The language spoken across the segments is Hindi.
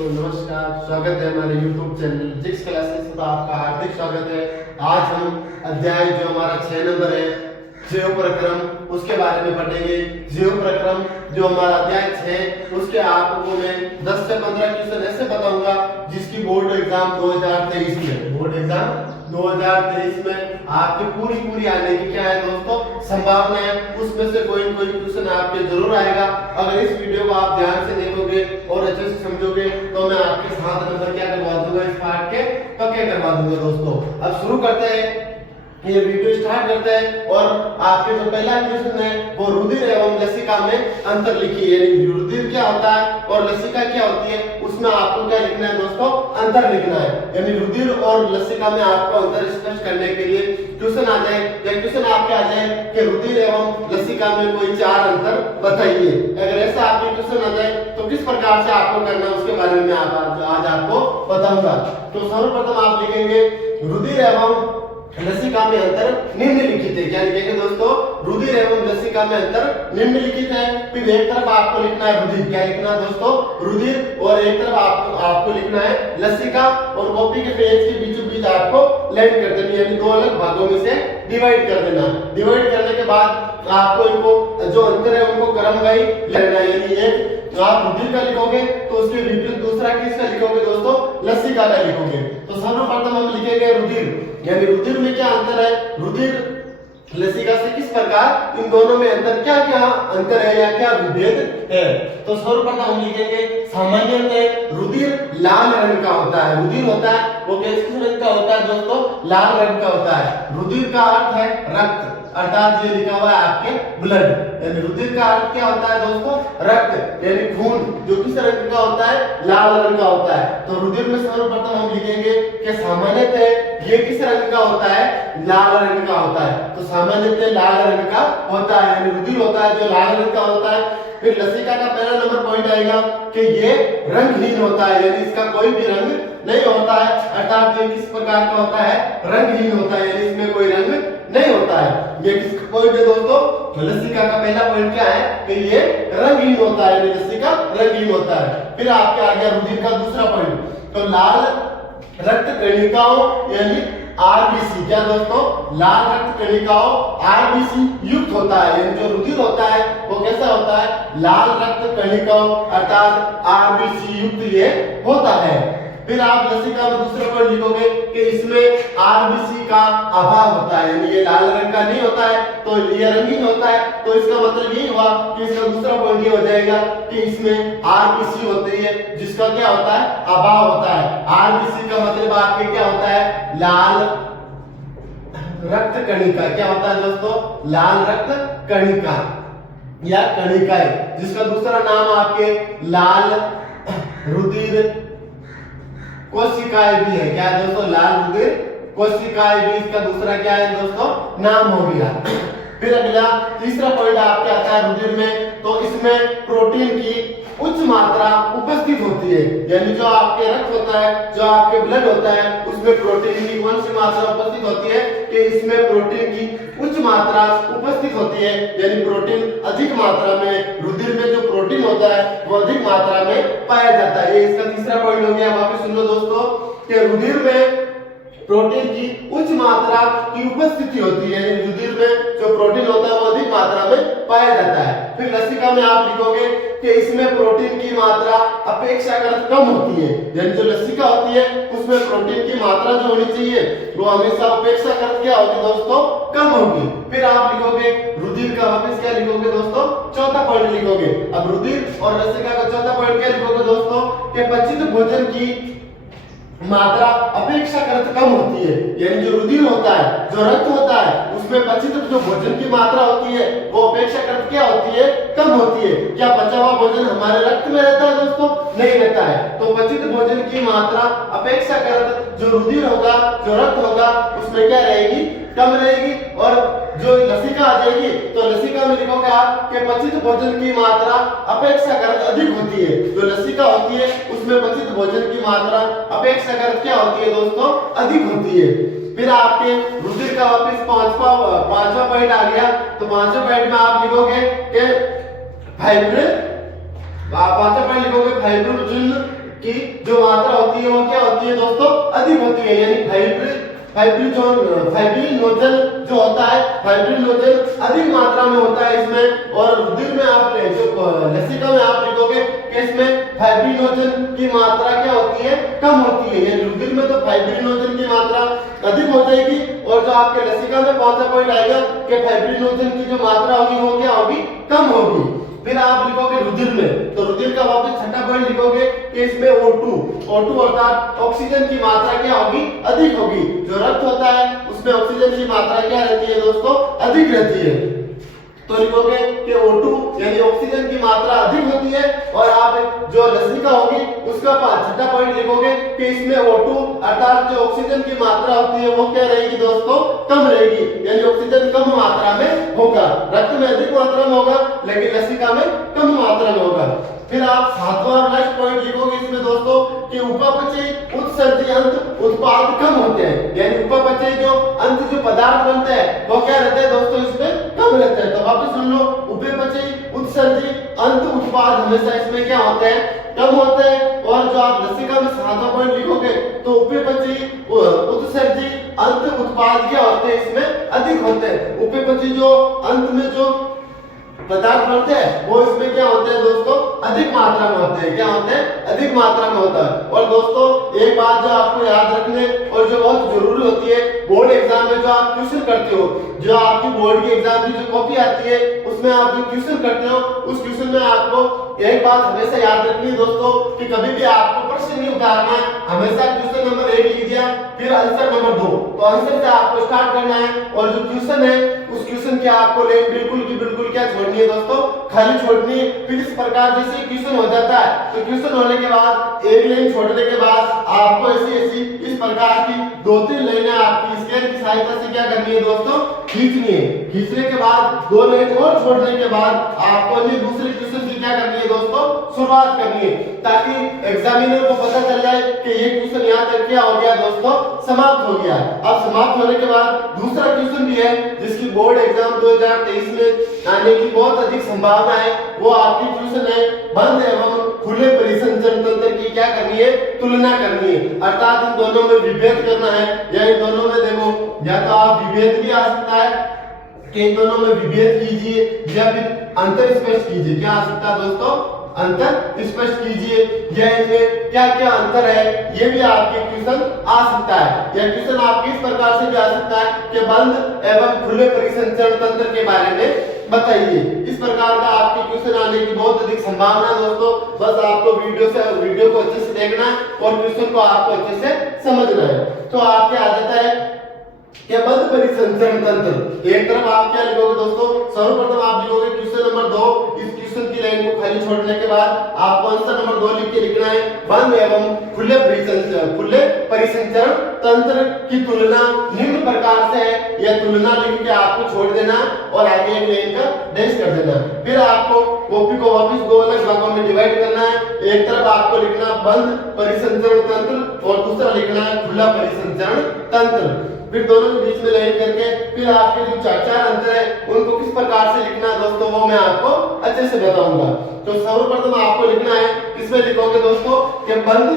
तो नमस्कार, स्वागत है हमारे YouTube चैनल जिक्स क्लासेस में। आपका हार्दिक स्वागत है। आज हम अध्याय जो हमारा 6 नंबर है जीव प्रक्रम, उसके बारे में पढ़ेंगे। जीव प्रक्रम जो हमारा अध्याय 6, उसके आपको मैं 10 से 15 क्वेश्चन ऐसे बताऊंगा जिसकी बोर्ड एग्जाम 2023 में, बोर्ड एग्जाम 2023 में आपके पूरी आने की क्या है दोस्तों, संभावना है। उसमें से कोई न कोई क्वेश्चन आपके जरूर आएगा। अगर इस वीडियो को आप ध्यान से देखोगे और अच्छे से समझोगे तो मैं आपके 7 नंबर क्या करवा दूंगा, इस पार्ट के पक्के करवा दूंगा दोस्तों। अब शुरू करते हैं, ये वीडियो स्टार्ट करते हैं। और आपके जो पहला क्वेश्चन है वो रुधिर एवं लसिका में अंतर लिखिए। यानी रुधिर क्या होता है और लसिका क्या होती है, उसमें आपको क्या लिखना है दोस्तों, अंतर लिखना है। यानी रुधिर और लसिका में आपको अंतर स्पष्ट करने के लिए क्वेश्चन आ जाए या क्वेश्चन आपके आ जाए कि रुधिर एवं लसिका में कोई 4 अंतर बताइए। अगर ऐसा आपके क्वेश्चन आ जाए तो किस प्रकार से आपको करना है उसके बारे में आज आपको बताऊंगा। तो सर्वप्रथम आप लिखेंगे रुधिर एवं लसिका में अंतर निम्नलिखित है। क्या लिखेंगे दोस्तों, रुधिर एवं लसिका में अंतर निम्नलिखित है। फिर एक तरफ आपको लिखना है रुधिर, क्या लिखना है दोस्तों, रुधिर, और एक तरफ आपको लिखना है लसिका। और कॉपी के पेज के बीचों बीच आपको लाइन कर देनी है, यानी 2 अलग भागों में से डिवाइड कर देना। डिवाइड करने के बाद आपको इनको जो अंतर है उनको क्रमवाई लेना है। यानी एक आप रुधिर का लिखोगे तो उसके विपरीत दूसरा किसका लिखोगे दोस्तों, लसिका का लिखोगे। तो सर्वप्रथम हम लिखेंगे रुधिर, यानी रुधिर में क्या अंतर है, रुधिर लसिका से किस प्रकार इन दोनों में अंतर, क्या क्या अंतर है या क्या विभेद है। तो सर्वप्रथम हम लिखेंगे सामान्यतः रुधिर लाल रंग का होता है। रुधिर होता है वो किस रंग का होता है दोस्तों, लाल रंग का होता है। रुधिर का अर्थ है रक्त, अर्थात ये लिखा हुआ है आपके ब्लड। यानी रुधिर का अर्थ क्या होता है दोस्तों, रक्त, यानी खून, जो किस रंग का होता है, लाल रंग का होता है। तो रुधिर में सर्वप्रथम हम लिखेंगे कि सामान्यतः ये किस रंग का होता है, लाल रंग का होता है। तो सामान्यतः लाल रंग का होता है, यानी रुधिर होता है जो लाल रंग का होता है। फिर लसिका का पहला नंबर पॉइंट आएगा कि ये रंगहीन होता है, यानी इसका कोई भी रंग नहीं होता है। अर्थात ये किस प्रकार का होता है, रंगहीन होता है, यानी इसमें कोई रंग नहीं होता है। ये किस पॉइंट है दोस्तों, लसिका का पहला पॉइंट क्या है कि ये रंगहीन होता है, यानी लसिका रंगहीन होता है। फिर आपके आ गया रुधिर का दूसरा पॉइंट, तो लाल रक्त कणिकाओं यानी आरबीसी, क्या दोस्तों, लाल रक्त कणिकाओं आरबीसी युक्त होता है। यानी जो रुधिर होता है वो कैसा होता है, लाल रक्त कणिकाओं अर्थात आरबीसी युक्त ये होता है। फिर आप लसिका में दूसरे पॉइंट लिखोगे कि इसमें आरबीसी का अभाव होता है, यानी ये लाल रंग का नहीं होता है तो ये रंगीन होता है। तो इसका मतलब ये हुआ कि इसका दूसरा पॉइंट ये हो जाएगा कि इसमें आरबीसी होती है जिसका क्या होता है, अभाव होता है। आरबीसी का मतलब आपके क्या होता है, लाल रक्त कणिका। क्या होता है दोस्तों, लाल रक्त कणिका या कणिकाएं, जिसका दूसरा नाम आपके लाल रुधिर कोशिकाएं भी है। क्या है दोस्तों, लाल रुधिर कोशिकाएं भी इसका दूसरा क्या है दोस्तों, नाम हो गया। फिर अगला तीसरा पॉइंट आपके आता है रुधिर में, तो इसमें प्रोटीन की उच्च मात्रा उपस्थित होती है। यानी जो आपके रक्त होता है, जो आपके ब्लड होता है, उसमें प्रोटीन की कौन सी मात्रा उपस्थित होती है कि इसमें प्रोटीन की उच्च मात्रा उपस्थित होती है। यानी प्रोटीन अधिक मात्रा में, रुधिर में जो प्रोटीन होता है वो अधिक मात्रा में पाया जाता है। ये इसका तीसरा पॉइंट हो गया। वापस सुन लो दोस्तों कि रुधिर में प्रोटीन की उच्च मात्रा की उपस्थिति होती है, यानी रुधिर में जो प्रोटीन होता है वो अधिक मात्रा में पाया जाता है। फिर लसिका में आप लिखोगे कि इसमें प्रोटीन की मात्रा अपेक्षाकृत कम होती है। यानी जो लसिका होती है उसमें प्रोटीन की मात्रा जो होनी चाहिए वो हमेशा अपेक्षाकृत क्या होगी दोस्तों, कम होगी। फिर आप लिखोगे रुधिर का, वापस क्या लिखोगे दोस्तों, चौथा पॉइंट लिखोगे। अब रुधिर और लसिका का चौथा पॉइंट क्या लिखोगे दोस्तों, कि पचित भोजन की मात्रा अपेक्षाकृत कम होती है। यानी जो रुधिर होता है, जो रक्त होता है, उसमें पचित जो भोजन की मात्रा होती है वो अपेक्षाकृत क्या होती है, कम होती है। क्या बचा हुआ भोजन हमारे रक्त में रहता है दोस्तों, नहीं रहता है। तो पचित भोजन की मात्रा अपेक्षाकृत जो रुधिर होगा, जो रक्त होगा, उसमें क्या रहेगी, कम रहेगी। और जो लसिका आ जाएगी तो लसिका में लिखोगे आप कि पचित भोजन की मात्रा अपेक्षाकृत अधिक होती है। जो लसिका होती है उसमें पचित भोजन की मात्रा अपेक्षाकृत क्या होती है दोस्तों, अधिक होती है। फिर आपके रुधिर का वापस पांचवा पॉइंट आ गया। तो पांचवा पॉइंट में आप लिखोगे कि फाइब्रिन, पांचवा पॉइंट लिखोगे फाइब्रिनोजन की जो मात्रा होती है वो क्या होती है दोस्तों, अधिक होती है। यानी फाइब्रिनोजन जो होता है, फाइब्रिनोजन अधिक मात्रा में होता है इसमें। और रुधिर में आप जो लसिका में आप लिखोगे कि इसमें फाइब्रिनोजन की मात्रा क्या होती है, कम होती है। यानी रुधिर में तो फाइब्रिनोजन की मात्रा अधिक हो जाएगी और जो आपके लसिका में कौन सा पॉइंट आएगा कि फाइब्रिनोजन की जो मात्रा होगी वो क्या होगी, कम होगी। फिर आप लिखोगे रुधिर में, तो रुधिर का वापस छठा पॉइंट लिखोगे कि इसमें O2 अर्थात ऑक्सीजन की मात्रा क्या होगी, अधिक होगी। जो रक्त होता है उसमें ऑक्सीजन की मात्रा क्या रहती है दोस्तों, अधिक रहती है। तो लिखोगे कि O2 यानी ऑक्सीजन की मात्रा अधिक होती है। और आप जो लसिका होगी उसका छठा पॉइंट लिखोगे कि इसमें O2 अर्थात जो ऑक्सीजन की मात्रा होती है वो क्या रहेगी दोस्तों, कम रहेगी। यानी ऑक्सीजन कम मात्रा में होगा, रक्त में अधिक मात्रा में होगा लेकिन लसिका में कम मात्रा में होगा। फिर आप सातवां और लास्ट पॉइंट लिखोगे इसमें दोस्तों कि उपापचयी उत्सर्जी अंत उत्पाद कम होते हैं। यानी उपापचयी जो अंत जो पदार्थ बनते हैं वो क्या रहते हैं दोस्तों, इसमें कम रहते हैं। तो वापस सुन लो, उपापचयी उत्सर्जी अंत उत्पाद हमेशा इसमें क्या होते हैं, कम होते हैं। और जो आप लसिका में सातवां पॉइंट लिखोगे तो उपापचयी उत्सर्जी अंत उत्पाद क्या होते हैं, इसमें अधिक होते हैं। उपापचयी जो अंत में जो पदार्थ बनते हैं वो इसमें क्या होते हैं दोस्तों, अधिक मात्रा में होते हैं। क्या होते हैं, अधिक मात्रा में होता है। और दोस्तों एक बात जो आपको याद रखने और जो बहुत जरूरी होती है बोर्ड एग्जाम में, जो आप क्वेश्चन करते हो, जो आपकी बोर्ड की एग्जाम की जो कॉपी आती है उसमें आप जो क्वेश्चन करते हो उस क्वेश्चन में आपको एक बात हमेशा याद रखनी है दोस्तों कि कभी भी आपको प्रश्न नहीं उतारना है। हमेशा क्वेश्चन नंबर 1 लिख दिया फिर आंसर नंबर 2, तो आंसर से आपको स्टार्ट करना है। और जो क्वेश्चन है उस क्वेश्चन के आपको लाइन बिल्कुल की बिल्कुल क्या छोड़नी है दोस्तों, खाली छोड़नी है। फिर इस प्रकार जैसे क्वेश्चन हो जाता है तो क्वेश्चन होने के बाद एक लाइन छोड़ने के बाद आपको ऐसी इस प्रकार की 2-3 लाइनें आपकी स्केल की सहायता से क्या करनी है दोस्तों, खींचनी है। खींचने के बाद 2 लाइन और छोड़ने के बाद आपको अन्य दूसरे क्वेश्चन की क्या करनी है दोस्तों, शुरुआत करनी है, ताकि एग्जामिनर को पता चल जाए कि ये क्वेश्चन यहाँ तक क्या हो गया दोस्तों, समाप्त हो गया। अब समाप्त होने के बाद दूसरा क्वेश्चन भी है जिसकी बोर्ड एग्जाम 2023 में आने की बहुत अधिक संभावना है। वो आपकी क्वेश्चन है बंद एवं खुले परिसंचरण तंत्र की क्या करनी है, तुलना करनी है। अर्थात इन दोनों में विभेद करना है। या इन दोनों में देखो, या तो आप विभेद भी आ सकता है कि इन दोनों में विभेद कीजिए या फिर अंतर स्पष्ट कीजिए। क्या आ सकता है दोस्तों, अंतर स्पष्ट कीजिए। या इनमें क्या क्या अंतर है ये भी आपके क्वेश्चन आ सकता है। या क्वेश्चन आपके इस प्रकार से भी आ सकता है कि बंद एवं खुले परिसंचरण तंत्र के बारे में बताइए। इस प्रकार का आपके क्वेश्चन आने की बहुत अधिक संभावना है दोस्तों। बस आपको वीडियो को अच्छे से देखना है और क्वेश्चन को आपको अच्छे से समझना है। तो आपके आ जाता है क्या, बंद परिसंचरण तंत्र। एक तरफ आप क्या लिखोगे दोस्तों, सर्वप्रथम आप लिखोगे क्वेश्चन नंबर 2। इस क्वेश्चन की लाइन को खाली छोड़ने के बाद आपको आंसर नंबर 2 लिख के लिखना है, बंद एवं खुले परिसंचरण तंत्र की तुलना निम्न प्रकार से है। यह तुलना लिख के आपको छोड़ देना और आगे एक लाइन का डैश कर देना। फिर आपको कॉपी को वापस 2 अलग भागों में डिवाइड करना है। एक तरफ आपको लिखना बंद परिसंचरण तंत्र और दूसरा लिखना है खुला परिसंचरण तंत्र। फिर दोनों के बीच में लाइन करके फिर आपके जो चार अंतर है उनको किस प्रकार से लिखना है दोस्तों वो मैं आपको अच्छे से बताऊंगा। तो सर्वप्रथम आपको लिखना है, किसमें लिखोगे दोस्तों कि बंद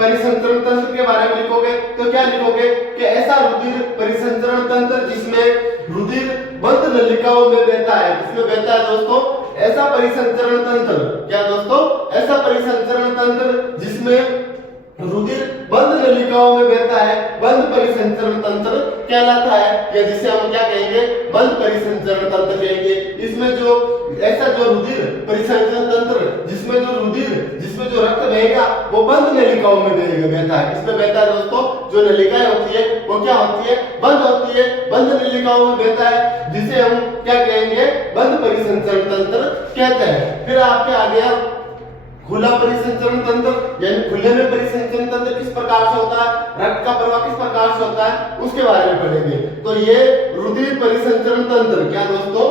परिसंचरण तंत्र के बारे में लिखोगे। तो क्या लिखोगे कि ऐसा रुधिर परिसंचरण तंत्र जिसमें रुधिर बंद नलिकाओं में बहता है। किसमें बहता है दोस्तों, ऐसा परिसंचरण तंत्र। क्या दोस्तों, ऐसा परिसंचरण तंत्र जिसमें रुधिर बंद नलिकाओं में बहता है, बंद परिसंचरण तंत्र कहलाता है। या जिसे हम क्या कहेंगे, बंद परिसंचरण तंत्र कहेंगे। इसमें जो ऐसा जो रुधिर परिसंचरण तंत्र जिसमें जो रक्त बहेगा वो बंद नलिकाओं में बहता है। इसमें बहता है दोस्तों, जो नलिकाएं होती है वो क्या होती है, बंद होती है, बंद नलिकाओं में बहता है, जिसे हम क्या कहेंगे, बंद परिसंचरण तंत्र कहते हैं। फिर आपके आ गया खुला परिसंचरण तंत्र। यानी खुले में परिसंचरण तंत्र किस प्रकार से होता है, रक्त का प्रवाह किस प्रकार से होता है उसके बारे में पढ़ेंगे। तो ये रुधिर परिसंचरण तंत्र, क्या दोस्तों,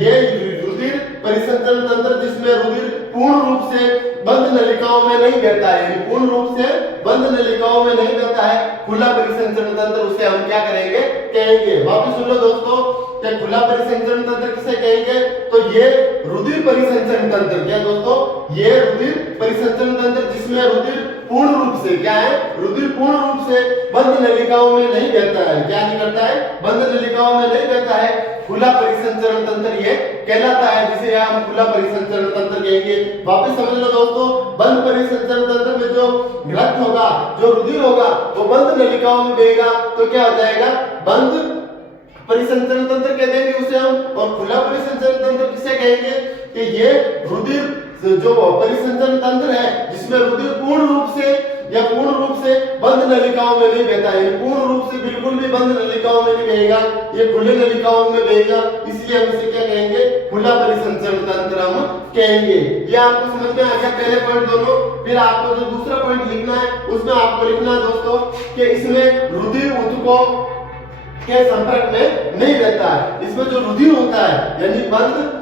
ये रुधिर परिसंचरण तंत्र जिसमें रुधिर पूर्ण रूप से बंद नलिकाओं में नहीं बहता है, यानी पूर्ण रूप से बंद नलिकाओं में नहीं बहता है, खुला परिसंचरण तंत्र उसे हम क्या करेंगे, कहेंगे। वापस सुन लो दोस्तों, क्या खुला परिसंचरण तंत्र किसे कहेंगे, तो ये रुधिर परिसंचरण तंत्र। क्या दोस्तों, ये रुधिर परिसंचरण तंत्र जिसमें रुधिर पूर्ण रूप से क्या है, रुधिर पूर्ण रूप से बंद नलिकाओं में नहीं बहता है। क्या नहीं करता है, बंद नलिकाओं में नहीं बहता है। खुला परिसंचरण तंत्र ये कहलाता है, जिसे हम खुला परिसंचरण तंत्र कहेंगे। वापस समझ लो दोस्तों, बंद परिसंचरण तंत्र में जो रक्त होगा, जो रुधिर होगा, वो बंद नलिकाओं में बहेगा, तो क्या हो जाएगा, बंद परिसंचरण तंत्र कह देंगे उसे हम। और खुला परिसंचरण तंत्र किसे कहेंगे कि ये रुधिर जो परिसंचरण तंत्र है जिसमें रुधिर पूर्ण रूप से या पूर्ण रूप से बंद नलिकाओं में नहीं बहता है, पूर्ण रूप से बिल्कुल भी बंद नलिकाओं में नहीं बहेगा, ये खुले नलिकाओं में बहेगा, इसलिए हम इसे क्या कहेंगे, खुला परिसंचरण तंत्र हम कहेंगे। ये आपको समझ में आ गया पहले पॉइंट दोनों। फिर आपको जो दूसरा पॉइंट लिखना है उसमें आपको लिखना है दोस्तों कि इसमें रुधिर ऊतकों के संपर्क में नहीं रहता है। इसमें जो रुधिर होता है यानी बंद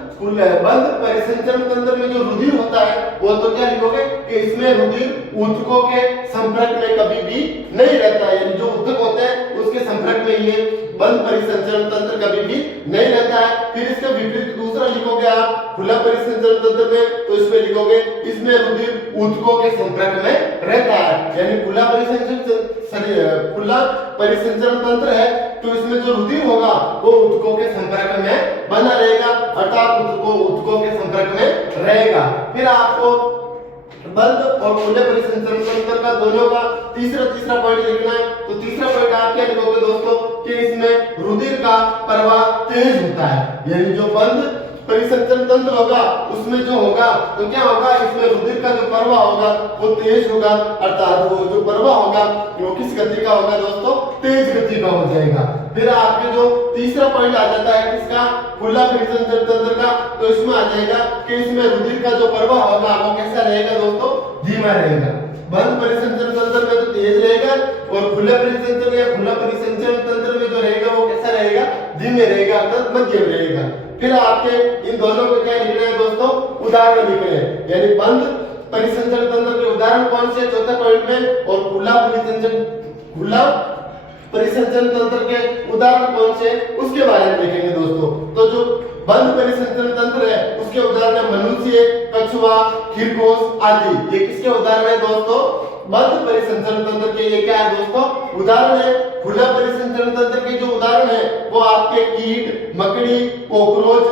परिसंचरण तंत्र में जो रुधिर होता है वो तो क्या लिखोगे कि इसमें रुधिर ऊतकों के संपर्क में कभी भी नहीं रहता है, यानी जो ऊतक होते हैं उसके संपर्क में ये बंद परिसंचरण तंत्र कभी भी नहीं रहता है। फिर इसके विपरीत दूसरा लिखोगे आप खुला परिसंचरण तंत्र में, तो इसमें लिखोगे इसमें रुधिर ऊतकों के संपर्क में रहता है, यानी खुला परिसंचरण तंत्र है तो इसमें जो रुधिर होगा वो ऊतकों के संपर्क में बना रहेगा, अर्थात ऊतकों के संपर्क में रहेगा। फिर आपको बंद और खुले परिसंचरण तंत्र का दोनों का तीसरा पॉइंट लिखना है। तो तीसरा पॉइंट आप क्या लिखोगे दोस्तों कि इसमें रुधिर का प्रवाह तेज होता है, यानी जो बंद परिसंचरण तंत्र होगा उसमें जो होगा तो क्या होगा, इसमें रुधिर का जो प्रवाह होगा वो तेज होगा, अर्थात वो जो प्रवाह होगा वो किस गति का होगा दोस्तों, तेज गति का हो जाएगा। फिर आपके जो तीसरा पॉइंट आ जाता है किसका, खुला परिसंचरण तंत्र का, तो इसमें आ जाएगा कि इसमें रुधिर का जो प्रवाह होगा वो कैसा रहेगा दोस्तों, धीमा रहेगा। बंद परिसंचरण तंत्र में तो तेज रहेगा और खुला परिसंचरण तंत्र में जो रहेगा वो कैसा रहेगा, धीमे रहेगा, अर्थात मध्यम रहेगा। फिर आपके इन दोनों को क्या लिखना है दोस्तों, उदाहरण लिखने हैं, यानी बंद परिसंचरण तंत्र के उदाहरण कौन से चौथे पॉइंट में, और खुला परिसंचरण तंत्र के उदाहरण कौन से उसके बारे में लिखेंगे दोस्तों। तो जो बंद परिसंचरण तंत्र है उसके उदाहरण है मनुष्य, कछुआ, खरगोश आदि। ये किसके उदाहरण है दोस्तों, बंद परिसंचरण तंत्र के। ये क्या है दोस्तों, उदाहरण है। खुला परिसंचरण तंत्र के जो उदाहरण है वो आपके कीट, मकड़ी, कॉकरोच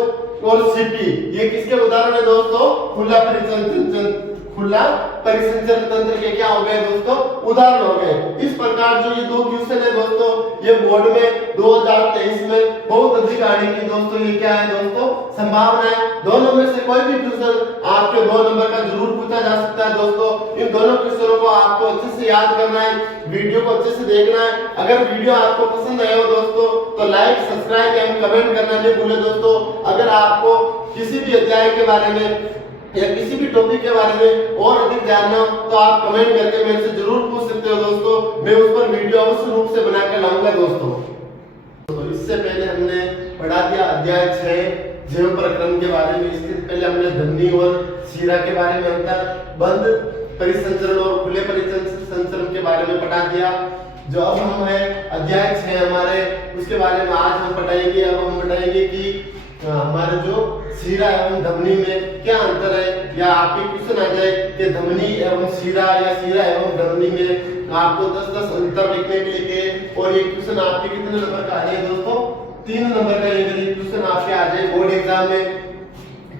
और सीपी। ये किसके उदाहरण है दोस्तों, खुला परिसंचरण तंत्र के क्या हो गए दोस्तों, उदाहरण हो गए। इस प्रकार जो ये दो क्वेश्चन है दोस्तों, ये बोर्ड में 2023 में बहुत अधिक आने की दोस्तों ये क्या है दोस्तों, संभावना है। दोनों में से कोई भी क्वेश्चन आपके 2 नंबर का जरूर पूछा जा सकता है दोस्तों। इन दोनों क्वेश्चनों को आपको अच्छे से याद करना है, वीडियो को अच्छे से देखना है। अगर वीडियो आपको पसंद आया हो दोस्तों तो लाइक, सब्सक्राइब एवं कमेंट करना नहीं भूले दोस्तों। अगर आपको किसी भी अध्याय के बारे में या किसी भी टॉपिक के बारे में और अधिक जानना हो तो आप कमेंट करके मेरे से जरूर पूछ सकते हो दोस्तों। मैं उस पर वीडियो अवश्य रूप से बनाकर लाऊंगा दोस्तों। तो इससे पहले हमने पढ़ा दिया अध्याय 6 जैव प्रक्रम के बारे में। इसके पहले हमने धमनी और शिरा के बारे में अंतर, बंद परिसंचरण और खुले परिसंचरण के बारे में पढ़ा दिया। जो अब हम है अध्याय 6 हमारे, उसके बारे में आज हम पढ़ाएंगे। अब हम बताएंगे कि हमारे जो शिरा एवं धमनी में क्या अंतर है, या आपके क्वेश्चन आ जाए कि धमनी एवं शिरा या शिरा एवं धमनी में आपको 10-10 अंतर लिखने के लिए। और ये क्वेश्चन आपके कितने नंबर का आ जाए दोस्तों, 3 नंबर का ये क्वेश्चन आपके आ जाए बोर्ड एग्जाम में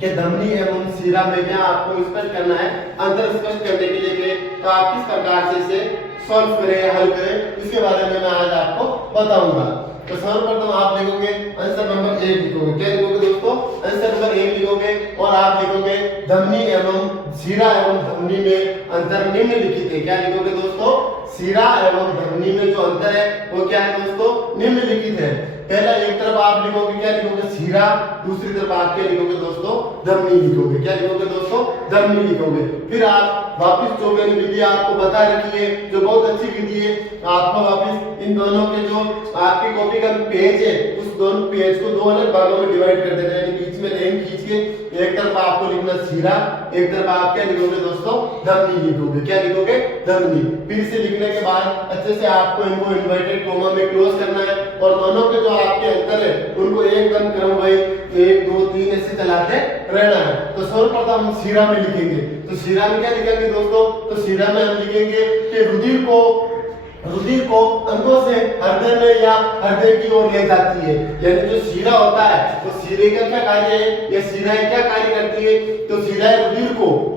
कि धमनी एवं शिरा में क्या आपको स्पष्ट करना है, अंतर स्पष्ट करने के लिए तो आप किस प्रकार से इसे सॉल्व करें, हल करें, इसके बारे में मैं आज आपको बताऊंगा। तो सर्वप्रथम आप लिखोगे आंसर नंबर 1 लिखोगे। क्या लिखोगे दोस्तों, आंसर नंबर 1 लिखोगे और आप लिखोगे धमनी एवं शिरा एवं धमनी में अंतर निम्नलिखित है। क्या लिखोगे दोस्तों, शिरा एवं धमनी में जो अंतर है वो क्या है दोस्तों, निम्नलिखित है। पहला एक तरफ आप लिखोगे, क्या लिखोगे, शिरा, दूसरी तरफ आप क्या लिखोगे दोस्तों, धमनी लिखोगे। क्या लिखोगे दोस्तों, धमनी लिखोगे। फिर आप वापस जो मैंने विधि आपको बता रखी है, जो बहुत अच्छी विधि है, आपको वापस इन दोनों के जो आपकी कॉपी का पेज है उस दोनों पेज को 2 अलग भागों में डिवाइड कर देना है। यानी बीच में लाइन खींच के एक तरफ आपको लिखना शिरा, एक तरफ आप क्या लिखोगे दोस्तों, धमनी लिखोगे। क्या लिखोगे, धमनी। फिर से लिखने के बाद अच्छे से आपको इनको इन्वर्टेड कोमा में क्लोज करना है और दोनों के जो आपके अंतर है उनको एकदम क्रमवार 1 2 3 ऐसे चलाते रहना है। तो सर्वप्रथम हम शिरा में लिखेंगे। तो शिरा में क्या लिखेंगे दोस्तों? तो शिरा में हम लिखेंगे कि रुधिर को अंगों से हृदय में या हृदय की ओर ले जाती है। यानी जो शिरा होता है वो शिरे का क्या कार्य है, या शिराएं क्या कार्य करती है? तो शिराएं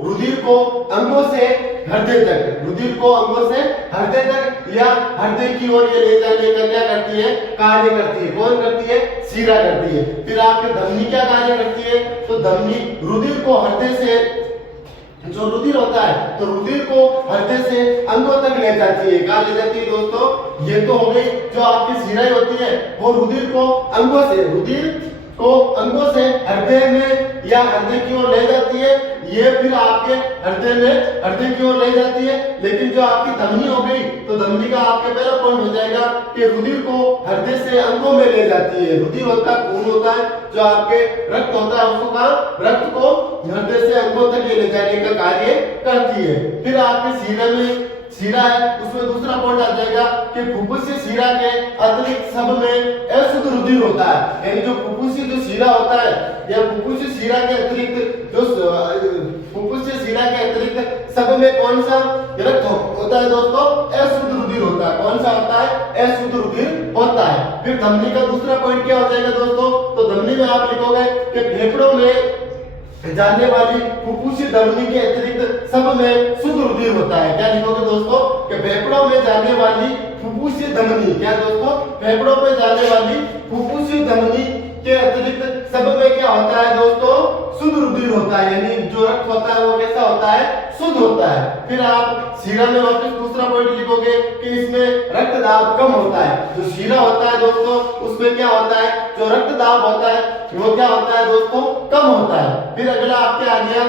रुधिर को अंगों से हृदय तक, रुधिर को अंगों से हृदय तक या हृदय की ओर ये ले जाने का क्या करती है? कार्य करती है। कौन करती है? शिरा करती है। फिर आपके धमनी क्या कार्य करती है? तो धमनी रुधिर को हृदय से, जो रुधिर होता है तो रुधिर को हृदय से अंगों तक ले जाती है। कहाँ ले जाती है दोस्तों? ये तो हो गई जो आपकी शिराएं होती है वो रुधिर को अंगों से हृदय में या हृदय की ओर ले जाती है। ये फिर आपके हृदय की ओर ले जाती है। लेकिन जो आपकी धमनी हो गई तो धमनी का आपके पहला पॉइंट हो जाएगा कि रुधिर को हृदय से अंगों में ले जाती है। रुधिर होता है, खून होता है, जो आपके रक्त होता है उसको का रक्त को हृदय से अंगों तक ले जाने का कार्य करती है। फिर आपके शिरा है उसमें दूसरा पॉइंट आ जाएगा कि फुफ्फुसीय शिरा के अतिरिक्त सब में अशुद्ध रुधिर होता है। यानी जो फुफ्फुसीय जो शिरा होता है या फुफ्फुसीय शिरा के अतिरिक्त सब में कौन सा रक्त होता है दोस्तों? अशुद्ध रुधिर होता है। कौन सा होता है? अशुद्ध रुधिर होता है। फिर धमनी का दूसरा पॉइंट क्या हो जाएगा दोस्तों? तो धमनी में आप लिखोगे कि फेफड़ों में जाने वाली फुफ्फुसीय धमनी के अतिरिक्त सब में शुद्ध रुधिर होता है। क्या लिखोगे दोस्तों? कि फेफड़ों में जाने वाली फुफ्फुसीय धमनी, क्या दोस्तों? फेफड़ों में जाने वाली फुफ्फुसीय धमनी के अतिरिक्त सब में क्या होता है दोस्तों? शुद्ध रुधिर होता है। यानी जो रक्त होता है वो कैसा होता है? शुद्ध होता है। फिर आप शिरा में वापस दूसरा पॉइंट लिखोगे कि इसमें रक्त दाब कम होता है। जो शिरा होता है दोस्तों उसमें क्या होता है? जो रक्त दाब होता है वो क्या होता है दोस्तों? कम होता है। फिर अगला आपके आ गया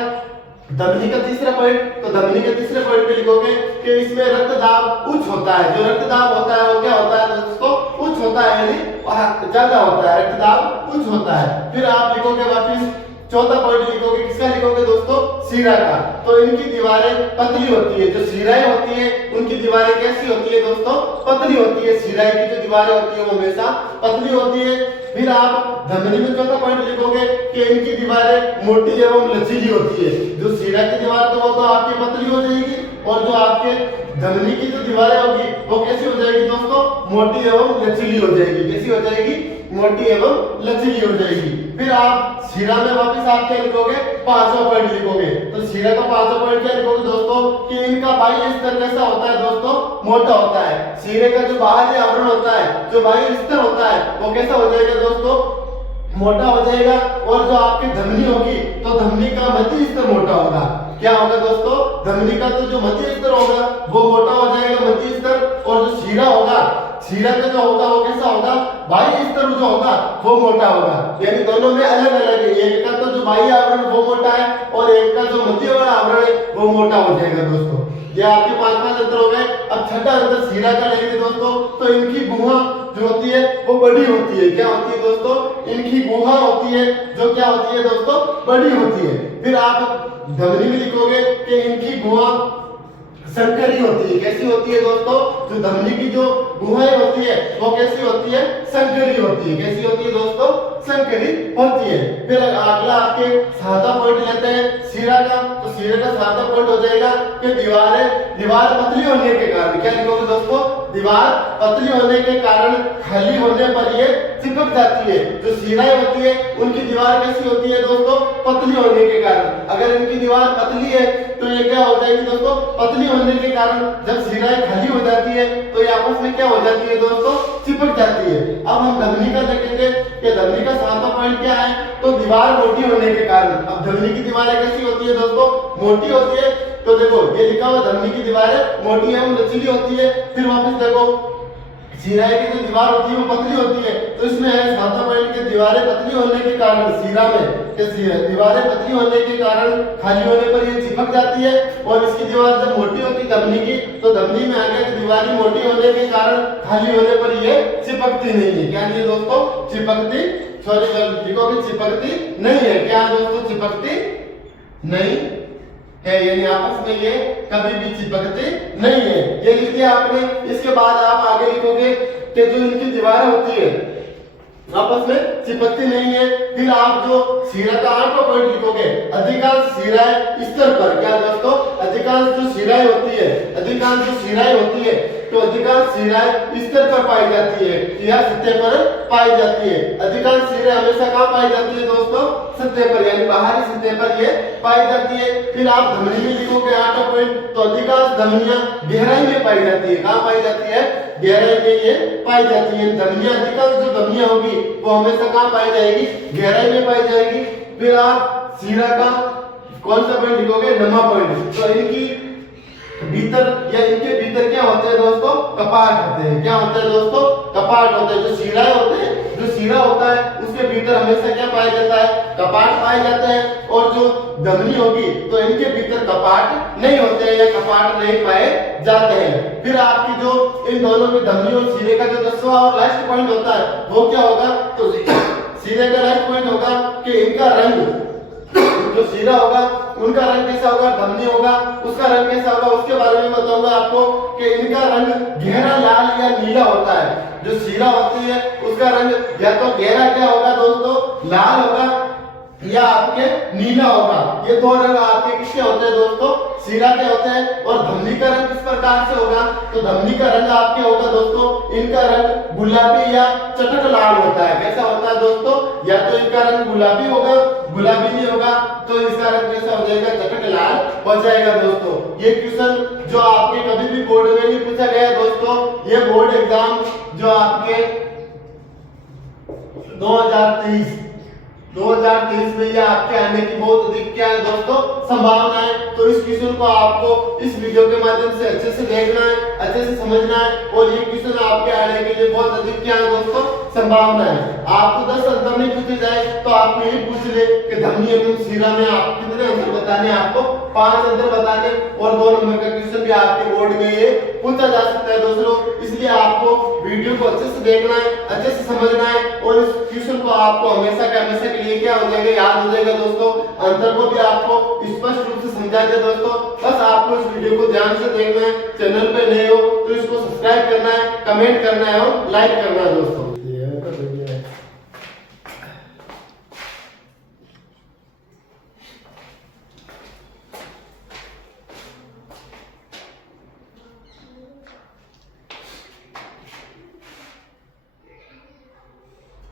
धमनी का तीसरा पॉइंट। तो धमनी के तीसरे पॉइंट पे लिखोगे कि इसमें रक्त दाब उच्च होता है। जो रक्त दाब होता है वो क्या होता है दोस्तों? उच्च होता है, यानी ज्यादा होता है, रक्त दाब उच्च होता है। फिर आप लिखोगे वापस चौथा पॉइंट लिखोगे, किसका लिखोगे दोस्तों? शिरा का। तो इनकी दीवारें पतली होती है। जो शिराएं होती है उनकी दीवारें कैसी होती है दोस्तों? पतली होती है। शिराएं की जो दीवारें होती है वो हमेशा पतली होती है। फिर आप धमनी में चौथा पॉइंट लिखोगे कि इनकी दीवारें मोटी एवं लचीली होती है। जो शिरा की दीवार तो वो तो आपकी पतली हो जाएगी, और जो आपके धमनी की जो दीवारें होगी वो कैसी हो जाएगी दोस्तों? मोटी एवं लचीली हो जाएगी। कैसी हो जाएगी? मोटी एवं लचीली हो जाएगी। फिर आप शिरा में वापस आप क्या लिखोगे? पांचवा पॉइंट लिखोगे। तो शिरा का पांचवा पॉइंट क्या लिखोगे दोस्तों? कि इनका बाह्य स्तर कैसा होता है दोस्तों? मोटा होता है। शिरे का जो बाहरी आवरण होता है, जो बाह्य स्तर होता है वो कैसा हो जाएगा दोस्तों? मोटा हो जाएगा। और जो आपकी धमनी होगी तो धमनी का मध्य स्तर मोटा होगा। क्या होगा दोस्तों? धमनी का तो जो मध्य स्तर होगा वो मोटा हो जाएगा, मध्य स्तर। और जो शिरा होगा, शिरा का जो होगा वो कैसा होगा? बाह्य स्तर जो होगा वो मोटा होगा। यानी दोनों में अलग अलग है। एक का तो जो बाह्य आवरण वो मोटा है और एक का जो मध्य वाला आवरण है वो मोटा हो जाएगा दोस्तों। ये आपके 5 अंतर हो गए। अब छठा अंतर शिरा का लेंगे दोस्तों। तो इनकी गुहा जो होती है वो बड़ी होती है। क्या होती है दोस्तों? इनकी गुहा होती है जो क्या होती है दोस्तों? बड़ी होती है। फिर आप धमनी में लिखोगे कि इनकी गुहा संकरी होती है। कैसी होती है दोस्तों? जो धमनी की जो गुहाएं होती है वो कैसी होती है? संकरी होती है। कैसी होती है दोस्तों? संकरी होती है। फिर अगला आपके सातवां पॉइंट लेते हैं शिरा का। तो शिरा का सातवां पॉइंट हो जाएगा कि दीवार पतली होने के कारण, क्या लिखोगे दोस्तों? दीवार पतली होने के कारण खाली होने पर ये चिपक जाती है। जो शिराएं होती है उनकी दीवार कैसी होती है दोस्तों? पतली होने के कारण। अगर इनकी दीवार पतली है तो ये क्या हो जाएगी दोस्तों? पतली होने के कारण जब शिराएं खाली हो जाती है तो ये आपस में क्या हो जाती है दोस्तों? चिपक जाती है। अब हम धमनी का देखेंगे कि धमनी का सातवां पॉइंट क्या है? तो दीवार मोटी होने के कारण। अब धमनी की दीवारें कैसी होती है दोस्तों? मोटी होती है। तो देखो ये लिखा हुआ धमनी की दीवारें मोटी एवं लचीली होती है। फिर वापस देखो शिरा की जो दीवार होती है वो पतली होती है। तो इसमें है सातवां पॉइंट के दीवारें पतली होने के कारण शिरा में दीवारें पतली होने के कारण खाली होने पर ये चिपक जाती है। और इसकी दीवार जब मोटी होती है धमनी की, तो धमनी में आगे की दीवार मोटी होने के कारण खाली होने पर ये चिपकती नहीं है। क्या नहीं है दोस्तों? चिपकती, सॉरी लिखोगे चिपकती नहीं है। क्या दोस्तों? चिपकती नहीं है। यानी आपस में ये कभी भी चिपकते नहीं है। ये लिख दिया आपने। इसके बाद आप आगे लिखोगे कि जो इनकी दीवारें होती है आपस में चिपकती नहीं है। फिर आप जो शिरा का 8वां पॉइंट लिखोगे, अधिकांश शिराएं स्तर पर, क्या दोस्तों, अधिकांश जो शिराएं होती है, अधिकांश जो शिराएं होती है, तो अधिकांश शिराएं स्तर पर पाई जाती है या सतह पर पाई जाती है। अधिकांश शिराएं हमेशा कहाँ पाई जाती है दोस्तों, सतह पर, यानी बाहरी सतह पर ये पाई जाती है। फिर आप धमनी में लिखोगे 8वां पॉइंट, तो अधिकांश धमनियां गहराई में पाई जाती है। कहाँ पाई जाती है, गहराई में ये पाई जाती है। धमनियां, अधिकांश जो धमनियां होगी वो हमेशा कहाँ पाई जाएगी, गहराई में पाई जाएगी। फिर आप शिरा का कौन सा पॉइंट लिखोगे, 9वां पॉइंट, तो इनकी भीतर या इनके भीतर क्या होते हैं दोस्तों, कपाट होते हैं। क्या होते हैं दोस्तों, कपाट होते हैं। जो शिराएं होते हैं, जो शिरा होता है उसके भीतर हमेशा क्या पाया जाता है, कपाट पाए जाते हैं। और जो धमनी होगी तो इनके भीतर कपाट नहीं होते हैं या कपाट नहीं पाए जाते हैं। फिर आपकी जो इन दोनों में धमनी और शिरे का जो 10वां और लास्ट पॉइंट होता है वो क्या होगा, तो शिरे का लास्ट पॉइंट होगा कि इनका रंग, जो शिरा होगा उनका रंग कैसा होगा, धमनी होगा उसका रंग कैसा होगा, उसके बारे में बताऊंगा आपको कि इनका रंग गहरा लाल या नीला होता है। जो शिरा होती है उसका रंग या तो गहरा क्या होगा दोस्तों, लाल होगा या आपके नीला होगा। ये दो रंग आपके किसके होते हैं दोस्तों, शिरा के होते हैं। और धमनी का रंग किस प्रकार से होगा, तो धमनी का रंग आपके होगा दोस्तों, इनका रंग गुलाबी या चटक लाल होता है। कैसा होता है दोस्तों, या तो इनका रंग गुलाबी होगा, गुलाबी नहीं होगा तो इसका रंग कैसा हो जाएगा, चटक लाल हो जाएगा दोस्तों। ये क्वेश्चन जो आपके कभी भी बोर्ड में नहीं पूछा गया दोस्तों, ये बोर्ड एग्जाम जो आपके 2023 में ये आपके आने की बहुत अधिक क्या है दोस्तों, संभावना है। तो इस क्वेश्चन को आपको इस वीडियो के माध्यम से अच्छे से देखना है, अच्छे से समझना है। और ये क्वेश्चन आपके आने के लिए बहुत अधिक क्या है दोस्तों, संभावना है। आपको 10 अंतर नहीं पूछे जाए तो आपको यही पूछ ले कि धमनी एवं शिरा में आप कितने अंतर बताने, आपको 5 अंतर बताने। और 2 नंबर का क्वेश्चन भी आपके बोर्ड में ये पूछा जा सकता है दोस्तों। इसलिए आपको वीडियो को अच्छे से देखना है, अच्छे से समझना है। और इस क्वेश्चन को आपको हमेशा के लिए क्या हो जाएगा, याद हो जाएगा दोस्तों। अंतर को भी आपको स्पष्ट रूप से समझा दिया दोस्तों। बस आपको इस वीडियो को ध्यान से देखना है। चैनल पे नए हो तो इसको सब्सक्राइब करना है, कमेंट करना है और लाइक करना है दोस्तों।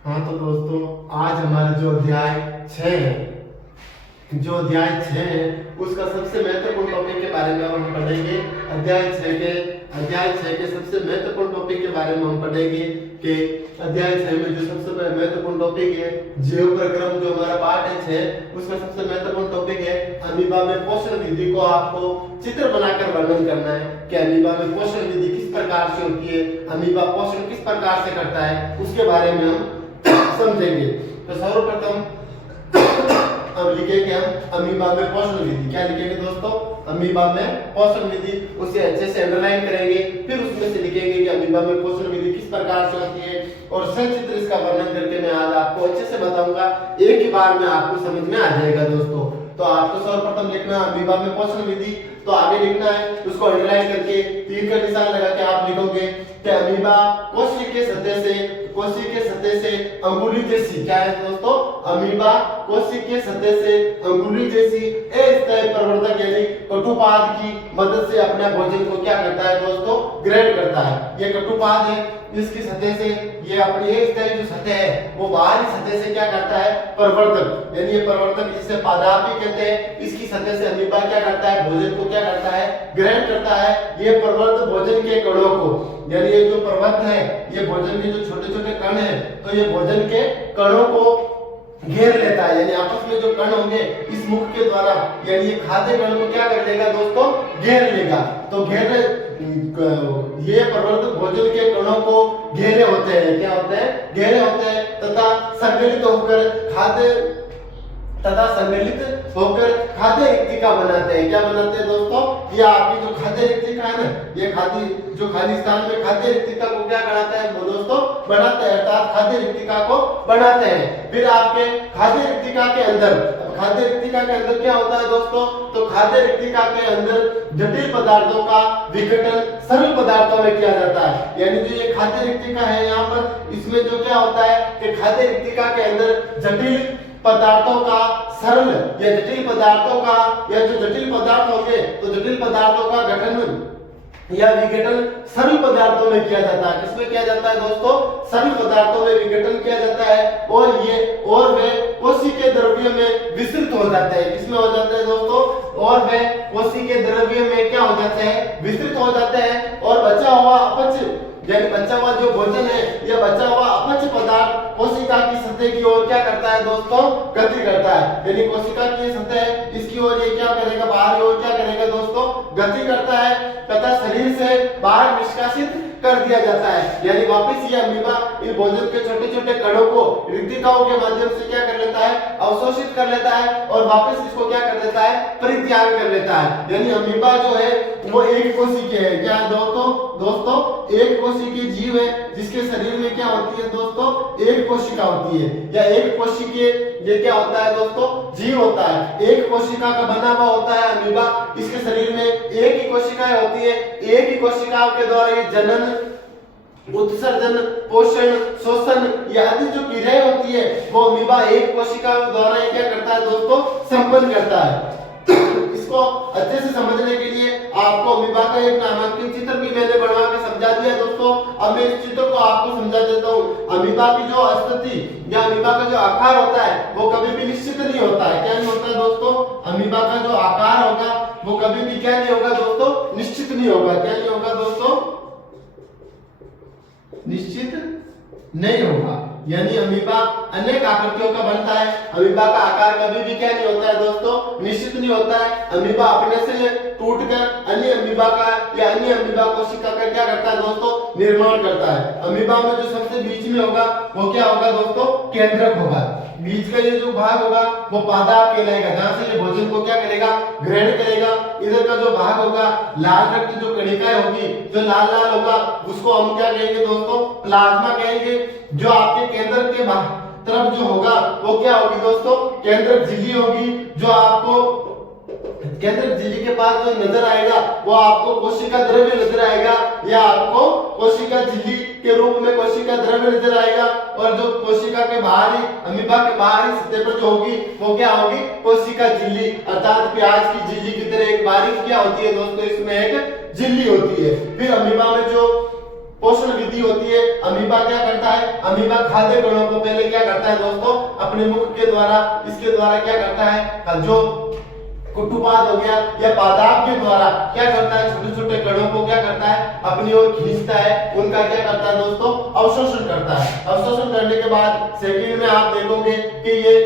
हाँ तो दोस्तों, आज हमारे जो अध्याय 6 है, जो अध्याय 6 है उसका सबसे महत्वपूर्ण टॉपिक के बारे में हम पढ़ेंगे। अध्याय 6 के सबसे महत्वपूर्ण टॉपिक के बारे में हम पढ़ेंगे कि अध्याय 6 में जो सबसे महत्वपूर्ण टॉपिक है, जीव प्रक्रम जो हमारा पार्ट है 6, उसमें सबसे महत्वपूर्ण टॉपिक है अमीबा में पोषण विधि को आपको चित्र बनाकर वर्णन करना है कि अमीबा में पोषण विधि किस प्रकार से होती है, अमीबा पोषण किस प्रकार से करता है, उसके बारे में हम समझेंगे। तो सर्वप्रथम अब लिखेंगे हम अमीबा में पोषण विधि। क्या लिखेंगे दोस्तों, अमीबा में पोषण विधि। उसे अच्छे से अंडरलाइन करेंगे, फिर उसमें से लिखेंगे कि अमीबा में पोषण विधि किस प्रकार से होती है। और संक्षिप्त इसका वर्णन करके मैं आज आपको अच्छे से बताऊंगा, एक ही बार में आपको समझ में आ जाएगा दोस्तों। तो आपको सर्वप्रथम लिखना है अमीबा में पोषण विधि। तो आगे लिखना है, उसको अंडरलाइन करके तीर का निशान लगा के आप लिखोगे कि अमीबा कोशिकीय सतह से अंगुली जैसी, क्या है दोस्तों, अमीबा कोशिकीय सतह से अंगुली जैसी अस्थायी प्रवर्धक यानी कटुपाद की मदद से अपने भोजन को क्या करता है दोस्तों, ग्रहण करता है। ये कटुपाद है, इसकी सतह से ये अपनी अस्थायी जो सतह है वो बाहरी सतह से क्या करता है, प्रवर्धक, यानी ये प्रवर्धक जिसे पादाप भी कहते हैं। इसकी सतह से अमीबा क्या करता है, भोजन को क्या करता है, ग्रहण करता है। ये प्रवर्धक भोजन के कणों को, यानी ये जो प्रवर्धक है ये भोजन के जो छोटे छोटे कण है, तो ये भोजन के कणों को घेर लेता है। यानी आपस में जो कण होंगे इस मुख के द्वारा, यानी ये खाद्य कण को क्या कर लेगा दोस्तों, घेर लेगा। तो घेरने ये प्रवर्धक भोजन के कणों को घेरे होते हैं, क्या होते हैं, घेरे होते हैं तथा संगठित होकर तथा सम्मिलित होकर खाद्य रिक्तिका बनाते हैं। क्या बनाते हैं दोस्तों? ये आपकी जो खाद्य रिक्तिका है ना, ये खाद्य जो खाली स्थान में खाद्य रिक्तिका को क्या कराता है वो दोस्तों? बनाते हैं, अर्थात खाद्य रिक्तिका को बनाते हैं। फिर आपके खाद्य रिक्तिका के अंदर, खाद्य रिक्तिका के अंदर क्या होता है दोस्तों? तो खाद्य रिक्तिका के अंदर जटिल पदार्थों का विघटन सरल पदार्थों में किया जाता है। यानी जो ये खाद्य रिक्तिका है यहाँ पर, इसमें जो क्या होता है कि खाद्य रिक्तिका के अंदर जटिल पदार्थों का सरल या जटिल पदार्थों का, या जो जटिल पदार्थ होंगे तो जटिल पदार्थों का गठन या विघटन सरल पदार्थों में किया जाता है। किसमें किया जाता है दोस्तों? सरल पदार्थों में विघटन किया जाता है और वे कोशिकीय द्रव्य में विस्तृत हो जाते हैं। किसमें हो जाते हैं दोस्तों? और वे कोशिकीय द्रव्य में क्या हो जाते हैं? विस्तृत हो जाते हैं। और बचा हुआ अपच, यानी बचा हुआ जो भोजन है या बचा हुआ अपच पदार्थ कोशिका की सतह की ओर क्या करता है दोस्तों? गति करता है। यानी कोशिका की सतह है, इसकी ओर ये क्या करेगा? बाहर ओर क्या करेगा दोस्तों? गति करता है तथा शरीर से बाहर निष्कासित कर दिया जाता है। यानी वापस ये अमीबा इन भोजन के छोटे छोटे कणों को रिक्तिकाओं के माध्यम से क्या कर लेता है? अवशोषित कर लेता है और वापस इसको क्या कर देता है? परित्याग कर लेता है। यानी अमीबा जो है वो एक कोशिकीय है। क्या है दोस्तों? एक कोशिकीय जीव है जिसके शरीर में क्या होती है दोस्तों? एक कोशिका होती है, या एक कोशिकीय ये क्या होता है दोस्तों? जीव होता है। एक कोशिका का बना हुआ होता है अमीबा। इसके शरीर में एक ही कोशिकाएं होती है। एक ही कोशिकाओं के द्वारा ये जनन, उत्सर्जन, पोषण, शोषण या आदि जो क्रियाएं होती है वो अमीबा एक कोशिका द्वारा ये क्या करता है दोस्तों? संपन्न करता है। इसको अच्छे से समझने के लिए आपको अमीबा का एक नामांकित चित्र भी मैंने बनवा के समझा दिया दोस्तों। अब मैं इस चित्र को आपको समझा देता हूँ। अमीबा की जो स्थिति या अमीबा का जो आकार होता है वो कभी भी निश्चित नहीं होता है। क्या नहीं होता है दोस्तों? अमीबा का जो आकार होगा वो कभी भी क्या नहीं होगा दोस्तों? निश्चित नहीं होगा। क्या नहीं होगा दोस्तों? निश्चित नहीं होगा। यानी अमीबा अनेक आकृतियों का बनता है। अमीबा का आकार कभी भी क्या नहीं होता है दोस्तों? निश्चित नहीं होता है। अमीबा अपने से टूटकर अन्य अमीबा का या अन्य अमीबा कोशिका का क्या करता है दोस्तों? निर्माण करता है। अमीबा में जो सबसे बीच में होगा वो क्या होगा दोस्तों? केंद्रक होगा। बीच का ये जो भाग होगा वो पादाप कहलाएगा, जहां से ये भोजन को क्या करेगा? ग्रहण करेगा। इधर का जो भाग होगा, लाल रक्त जो कणिकाएं होगी, जो लाल लाल होगा, उसको हम क्या कहेंगे दोस्तों? प्लाज्मा कहेंगे। जो आपके केंद्र के तरफ जो होगा वो क्या होगी दोस्तों? केंद्रक झिल्ली होगी। जो आपको केंद्रक झिल्ली के पास जो नजर आएगा वो आपको कोशिका द्रव्य नजर आएगा, या आपको कोशिका झिल्ली के रूप में कोशिका द्रव्य नजर आएगा। और जो कोशिका के बाहरी, अमीबा के बाहरी सतह पर जो होगी वो क्या होगी? कोशिका झिल्ली, अर्थात प्याज की झिल्ली की तरह एक बारीक क्या होती है दोस्तों? इसमें एक झिल्ली होती है। फिर अमीबा में जो पोषण विधि होती है, अमीबा क्या करता है? अमीबा खाद्य कणों को पहले क्या करता है दोस्तों? अपने मुख के द्वारा, इसके द्वारा क्या करता है? जो कुटुपाद हो गया या पादाप के द्वारा क्या करता है? छोटे छोटे कणों को क्या करता है? अपनी ओर खींचता है। उनका क्या करता है दोस्तों? अवशोषण करता है। अवशोषण करने के बाद सेकंड में आप देखोगे कि ये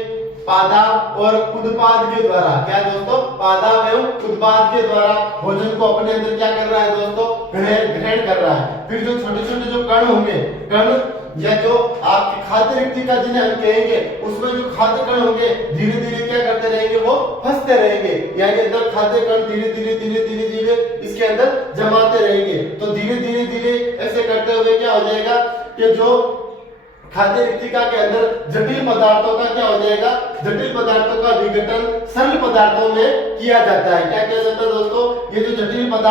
पादाप और कुदपाद के द्वारा, क्या दोस्तों? पादाप एवं कुदपाद के द्वारा भोजन को अपने अंदर क्या कर रहा है दोस्तों? ग्रहण कर रहा है। फिर जो छोटे छोटे जो कण होंगे, कण या जो आपके खाद्य रिक्तिका जिन्हें हम कहेंगे, उसमें जो खाद्य कण होंगे धीरे धीरे क्या करते रहेंगे? वो फंसते रहेंगे। यानी अंदर खाद्य कण धीरे धीरे इसके अंदर जमाते रहेंगे। तो धीरे धीरे ऐसे करते हुए क्या हो जाएगा कि जो खाद्य रिक्तिका के अंदर जटिल पदार्थों का क्या हो जाएगा? जटिल पदार्थों का विघटन सरल पदार्थों में किया जाता है। क्या किया जाता है दोस्तों? ये जो जटिल पदार्थ